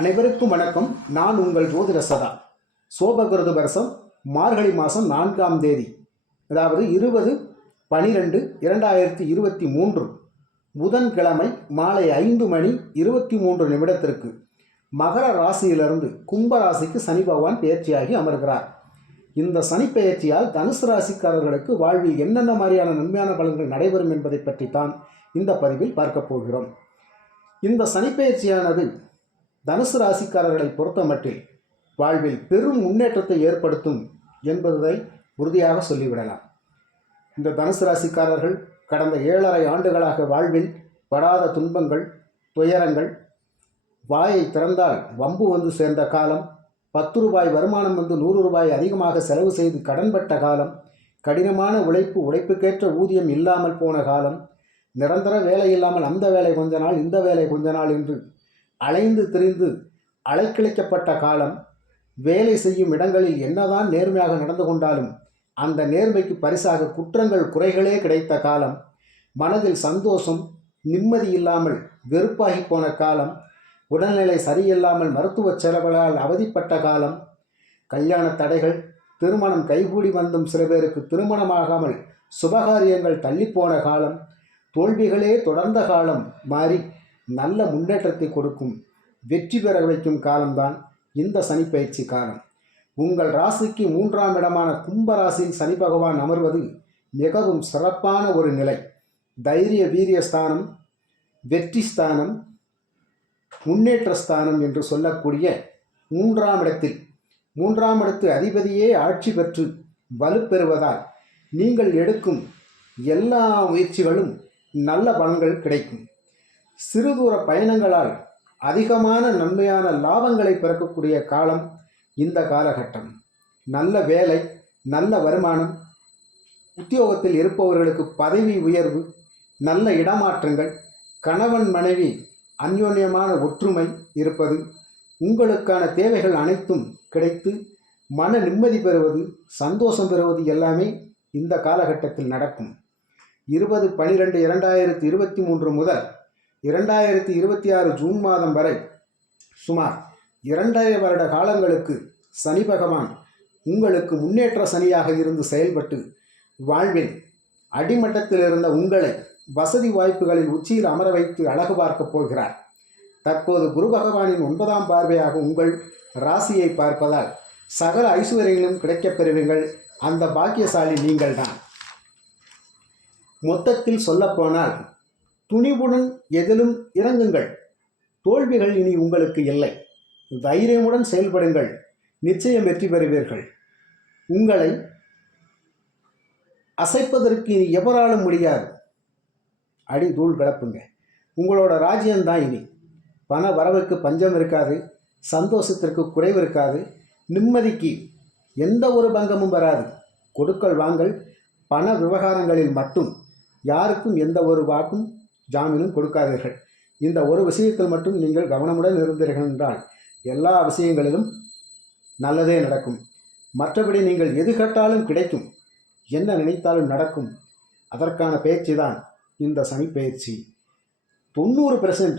அனைவருக்கும் வணக்கம். நான் உங்கள் ஜோதிட சதா. சோபகிருது வருஷம் மார்கழி மாதம் 4ஆம் தேதி, அதாவது 20/12/2023 புதன்கிழமை மாலை 5:23 மகர ராசியிலிருந்து கும்ப ராசிக்கு சனி பகவான் பெயர்ச்சியாகி அமர்கிறார். இந்த சனி பெயர்ச்சியால் தனுசு ராசிக்காரர்களுக்கு வாழ்வில் என்னென்ன மாதிரியான நன்மையான பலன்கள் நடைபெறும் என்பதை பற்றித்தான் இந்த பதிவில் பார்க்க போகிறோம். இந்த சனி பெயர்ச்சியானது தனுசு ராசிக்காரர்களை பொறுத்தமட்டில் வாழ்வில் பெரும் முன்னேற்றத்தை ஏற்படுத்தும் என்பதை உறுதியாக சொல்லிவிடலாம். இந்த தனுசு ராசிக்காரர்கள் கடந்த 7.5 ஆண்டுகளாக வாழ்வில் படாத துன்பங்கள், துயரங்கள், வாயை திறந்தால் வம்பு வந்து சேர்ந்த காலம், 10 ரூபாய் வருமானம் வந்து 100 ரூபாய் அதிகமாக செலவு செய்து கடன்பட்ட காலம், கடினமான உழைப்புக்கேற்ற ஊதியம் இல்லாமல் போன காலம், நிரந்தர வேலை இல்லாமல் அந்த வேலை கொஞ்ச நாள், இந்த வேலை கொஞ்ச நாள் என்று அலைந்து திரிந்து அலைக்கழிக்கப்பட்ட காலம், வேலை செய்யும் இடங்களில் என்னதான் நேர்மையாக நடந்து கொண்டாலும் அந்த நேர்மைக்கு பரிசாக குற்றங்கள் குறைகளே கிடைத்த காலம், மனதில் சந்தோஷம் நிம்மதி இல்லாமல் வெறுப்பாகி போன காலம், உடல்நிலை சரியில்லாமல் மருத்துவ செலவுகளால் அவதிப்பட்ட காலம், கல்யாண தடைகள், திருமணம் கைகூடி வந்தும் சில பேருக்கு திருமணமாகாமல் சுபகாரியங்கள் தள்ளிப்போன காலம், தோல்விகளே தொடர்ந்த காலம் மாறி நல்ல முன்னேற்றத்தை கொடுக்கும், வெற்றி பெற வைக்கும் காலம்தான் இந்த சனி பயிற்சி காலம். உங்கள் ராசிக்கு 3ஆம் இடமான கும்பராசியில் சனி பகவான் அமர்வது மிகவும் சிறப்பான ஒரு நிலை. தைரிய வீரிய ஸ்தானம், வெற்றி ஸ்தானம், முன்னேற்ற ஸ்தானம் என்று சொல்லக்கூடிய 3ஆம் இடத்தில் 3ஆம் இடத்து அதிபதியே ஆட்சி பெற்று வலுப்பெறுவதால் நீங்கள் எடுக்கும் எல்லா முயற்சிகளும் நல்ல பலன்கள் கிடைக்கும். சிறுதூர பயணங்களால் அதிகமான நன்மையான லாபங்களை பிறக்கக்கூடிய காலம் இந்த காலகட்டம். நல்ல வேலை, நல்ல வருமானம், உத்தியோகத்தில் இருப்பவர்களுக்கு பதவி உயர்வு, நல்ல இடமாற்றங்கள், கணவன் மனைவி அந்யோன்யமான ஒற்றுமை இருப்பது, உங்களுக்கான தேவைகள் அனைத்தும் கிடைத்து மன நிம்மதி பெறுவது, சந்தோஷம் பெறுவது எல்லாமே இந்த காலகட்டத்தில் நடக்கும். 20/12/2023 முதல் 2026 ஜூன் மாதம் வரை சுமார் 2.5 வருட காலங்களுக்கு சனி பகவான் உங்களுக்கு முன்னேற்ற சனியாக இருந்து செயல்பட்டு வாழ்வில் அடிமட்டத்தில் இருந்த உங்களை வசதி வாய்ப்புகளில் உச்சியில் அமர வைத்து அழகு பார்க்கப் போகிறார். தற்போது குரு பகவானின் 9ஆம் பார்வையாக உங்கள் ராசியை பார்ப்பதால் சகல ஐஸ்வர்யங்களும் கிடைக்கப் பெறுவீர்கள். அந்த பாக்கியசாலி நீங்கள்தான். மொத்தத்தில் சொல்லப்போனால் துணிவுடன் எதிலும் இறங்குங்கள். தோல்விகள் இனி உங்களுக்கு இல்லை. தைரியமுடன் செயல்படுங்கள். நிச்சயம் வெற்றி பெறுவீர்கள். உங்களை அசைப்பதற்கு இனி எவராலும் முடியாது. அடி தூள் கிளப்புங்க. உங்களோட ராஜ்யம்தான் இனி. பண வரவுக்கு பஞ்சம் இருக்காது, சந்தோஷத்திற்கு குறைவு இருக்காது, நிம்மதிக்கு எந்த ஒரு பங்கமும் வராது. கொடுக்கல் வாங்கல், பண விவகாரங்களில் மட்டும் யாருக்கும் எந்த ஒரு வாக்கும் ஜாமீனும் கொடுக்காதீர்கள். இந்த ஒரு விஷயத்தில் மட்டும் நீங்கள் கவனமுடன் இருந்தீர்கள் என்றால் எல்லா விஷயங்களிலும் நல்லதே நடக்கும். மற்றபடி நீங்கள் எது கேட்டாலும் கிடைக்கும், என்ன நினைத்தாலும் நடக்கும். அதற்கான பயிற்சி தான் இந்த சனி பயிற்சி. 90%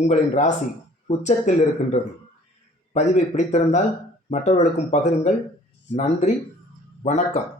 உங்களின் ராசி உச்சத்தில் இருக்கின்றது. பதிவை பிடித்திருந்தால் மற்றவர்களுக்கும் பகிருங்கள். நன்றி, வணக்கம்.